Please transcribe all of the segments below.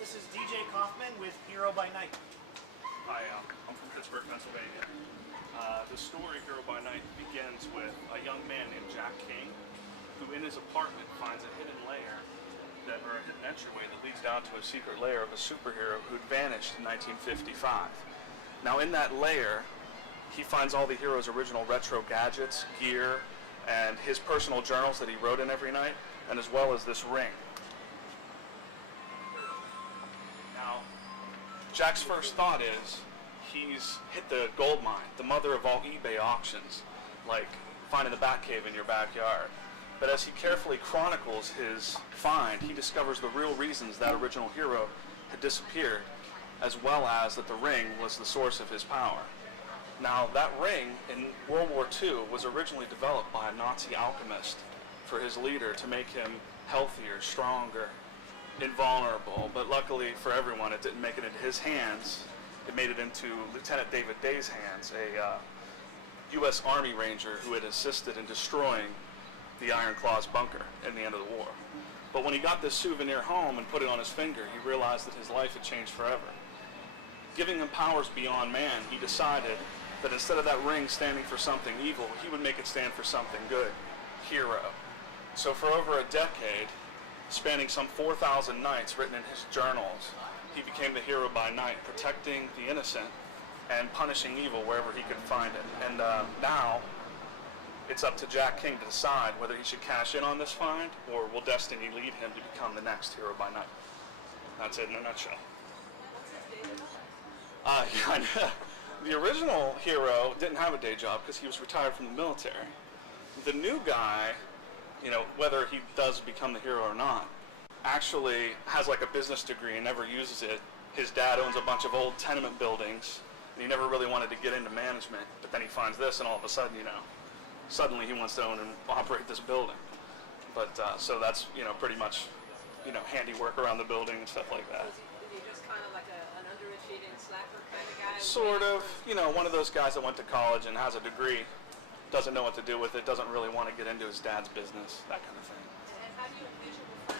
This is DJ Coffman with Hero by Night. Hi, I'm from Pittsburgh, Pennsylvania. The story Hero by Night begins with a young man named Jack King, who in his apartment finds a hidden layer, or a hidden entryway that leads down to a secret lair of a superhero who'd vanished in 1955. Now in that lair, he finds all the hero's original retro gadgets, gear, and his personal journals that he wrote in every night, and as well as this ring. Now, Jack's first thought is he's hit the gold mine, the mother of all eBay auctions, like finding the Batcave in your backyard. But as he carefully chronicles his find, he discovers the real reasons that original hero had disappeared, as well as that the ring was the source of his power. Now, that ring in World War II was originally developed by a Nazi alchemist for his leader to make him healthier, stronger, invulnerable. But luckily for everyone, it didn't make it into his hands. It made it into Lieutenant David Day's hands, a U.S. Army Ranger who had assisted in destroying the Iron Claw's bunker in the end of the war. But when he got this souvenir home and put it on his finger, he realized that his life had changed forever. Giving him powers beyond man, he decided that instead of that ring standing for something evil, he would make it stand for something good, hero. So for over a decade, spanning some 4,000 nights written in his journals, he became the hero by night, protecting the innocent and punishing evil wherever he could find it. And now, it's up to Jack King to decide whether he should cash in on this find, or will destiny lead him to become the next hero by night. That's it in a nutshell. The original hero didn't have a day job because he was retired from the military. The new guy, whether he does become the hero or not, actually has like a business degree and never uses it. His dad owns a bunch of old tenement buildings, and he never really wanted to get into management, but then he finds this, and all of a sudden, suddenly he wants to own and operate this building. But so that's pretty much handiwork around the building and stuff like that. Is he just kind of like an underachieving slacker kind of guy? Sort of, one of those guys that went to college and has a degree, doesn't know what to do with it, doesn't really want to get into his dad's business, that kind of thing. And how do you envision the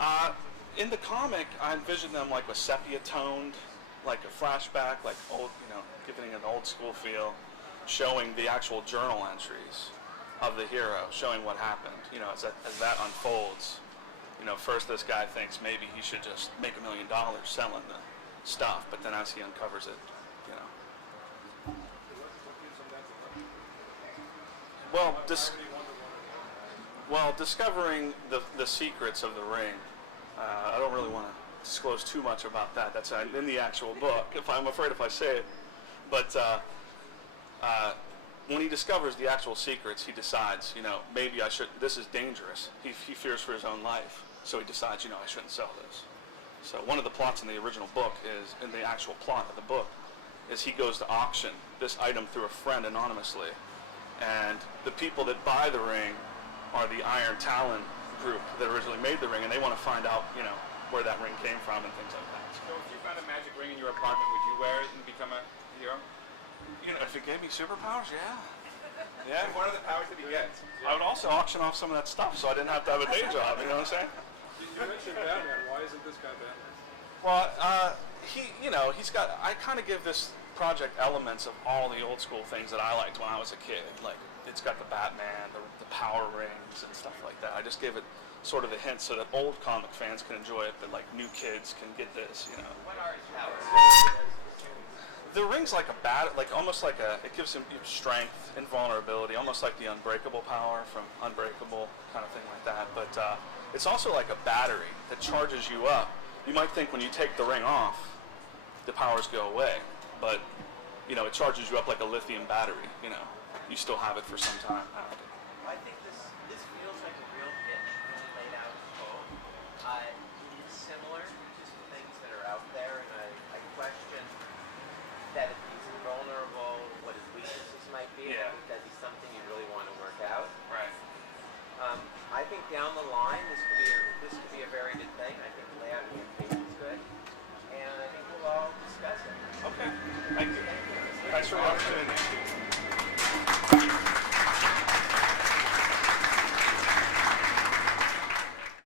flashbacks? In the comic, I envision them like with sepia toned, like a flashback, like old, giving an old school feel, showing the actual journal entries of the hero, showing what happened. As that unfolds, first this guy thinks maybe he should just make $1 million selling the stuff, but then as he uncovers it, discovering the secrets of the ring. I don't really want to disclose too much about that. That's in the actual book. I'm afraid if I say it, but. When he discovers the actual secrets, he decides, maybe I should, this is dangerous. He fears for his own life. So he decides, I shouldn't sell this. So one of the plots in the original book is, in the actual plot of the book, is he goes to auction this item through a friend anonymously. And the people that buy the ring are the Iron Talon group that originally made the ring, and they want to find out, where that ring came from and things like that. So if you found a magic ring in your apartment, would you wear it and become a hero? If it gave me superpowers, yeah. Yeah. What are the powers that he gets? I would also auction off some of that stuff so I didn't have to have a day job, you know what I'm saying? You mentioned Batman. Why isn't this guy Batman? Well, he's got, I kind of give this project elements of all the old school things that I liked when I was a kid. Like, it's got the Batman, the power rings and stuff like that. I just gave it sort of a hint so that old comic fans can enjoy it, but like new kids can get this, What are his powers? The ring's like almost like it gives him strength, invulnerability, almost like the unbreakable power from Unbreakable, kind of thing like that. But it's also like a battery that charges you up. You might think when you take the ring off, the powers go away, but it charges you up like a lithium battery. You still have it for some time. I think this feels like a real pitch, really laid out as code. It's similar to some things that are out there, and I question that if he's invulnerable, what his weaknesses might be. Yeah. I think that'd be something you really want to work out. Right. I think down the line, this could be a very good thing. I think the layout of the page is good, and I think we'll all discuss it. Okay. Thank you. Thanks for the opportunity.